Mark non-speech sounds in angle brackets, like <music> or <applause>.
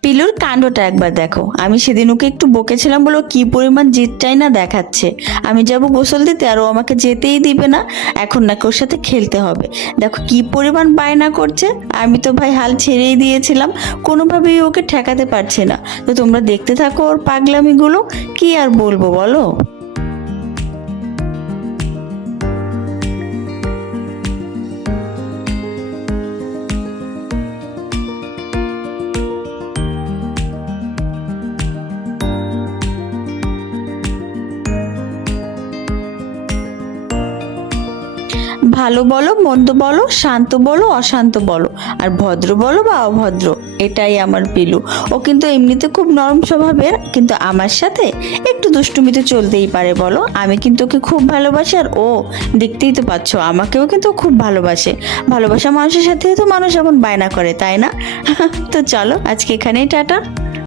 পিলুর কাণ্ডটা একবার দেখো। আমি সেদিন ওকে একটু বকেছিলাম বলো কি পরিমাণ জিতটাই না দেখাচ্ছে। আমি যাব গোসল দিতে আর ও আমাকে যেতেই দিবে না। এখন নাকি ওর সাথে খেলতে হবে। দেখো কি পরিমাণ বায়না করছে। আমি তো ভাই হাল ছেড়েই দিয়েছিলাম। কোনোভাবেই ওকে ঠেকাতে পারছে না। তো তোমরা দেখতে থাকো ওর পাগলামিগুলো। কি আর বলব বলো? ভালো বলো, মন্দ বলো, শান্ত বলো, অশান্ত বলো। আর ভদ্র বলো বা অভদ্র, এটাই আমার পিলু। ও কিন্তু এমনিতে খুব নরম স্বভাবের, কিন্তু আমার সাথে একটু দুষ্টুমিতে চলতেই পারে, বলো। আমি কিন্তু ওকে খুব ভালোবাসি আর ও দেখতেই তো পাচ্ছ, আমাকেও কিন্তু খুব ভালোবাসে। ভালোবাসা মানুষের সাথে তো মানুষ এখন বায়না করে, তাই না? <laughs> তো চলো, আজকে এখানেই টাটা।